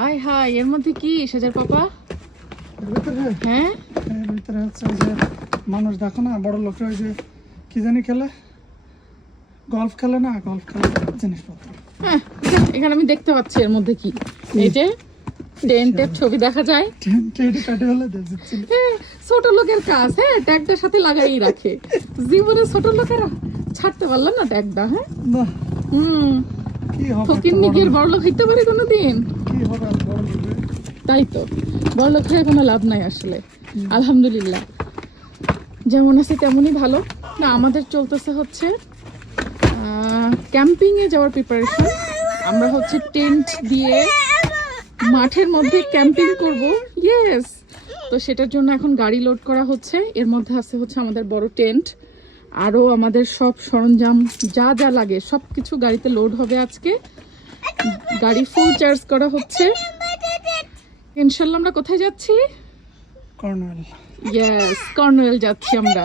High high, এর মধ্যে কি সাজার পাপা? হ্যাঁ, এর ভিতরে হচ্ছে ওই যে মানুষ দেখো না, বড় লোকরা ওই যে কি জানি খেলে, গলফ খেলে না, গলফ খেলে জিনিসপত্র। হ্যাঁ, এখানে আমি দেখতে পাচ্ছি এর মধ্যে কি, এই যে টেন্টের ছবি দেখা যায়। ছোট লোকের কাজ, হ্যাঁ, ট্যাগটার সাথে লাগাই রাখে। জীবনে ছোট লোকেরা ছাড়তে পারলো না ট্যাগটা। হ্যাঁ, ফকির নিজের বড় লোক হইতে পারে কোনোদিন? তাই তো, বড় লোক হয়ে কোনো লাভ নাই আসলে। আলহামদুলিল্লাহ, যেমন আছে তেমনই ভালো। না, আমাদের চলতেছে হচ্ছে ক্যাম্পিং এ যাওয়ার প্রিপারেশন। আমরা হচ্ছে টেন্ট দিয়ে মাঠের মধ্যে ক্যাম্পিং করব। ইয়েস, তো সেটার জন্য এখন গাড়ি লোড করা হচ্ছে। এর মধ্যে আছে হচ্ছে আমাদের বড় টেন্ট, আরো আমাদের সব সরঞ্জাম যা যা লাগে সব কিছু গাড়িতে লোড হবে আজকে। গাড়ি ফুল চার্জ করা হচ্ছে। ইনশাল্লাহ আমরা কোথায় যাচ্ছি? কর্নওয়াল। ইয়েস, কর্নওয়াল যাচ্ছি আমরা।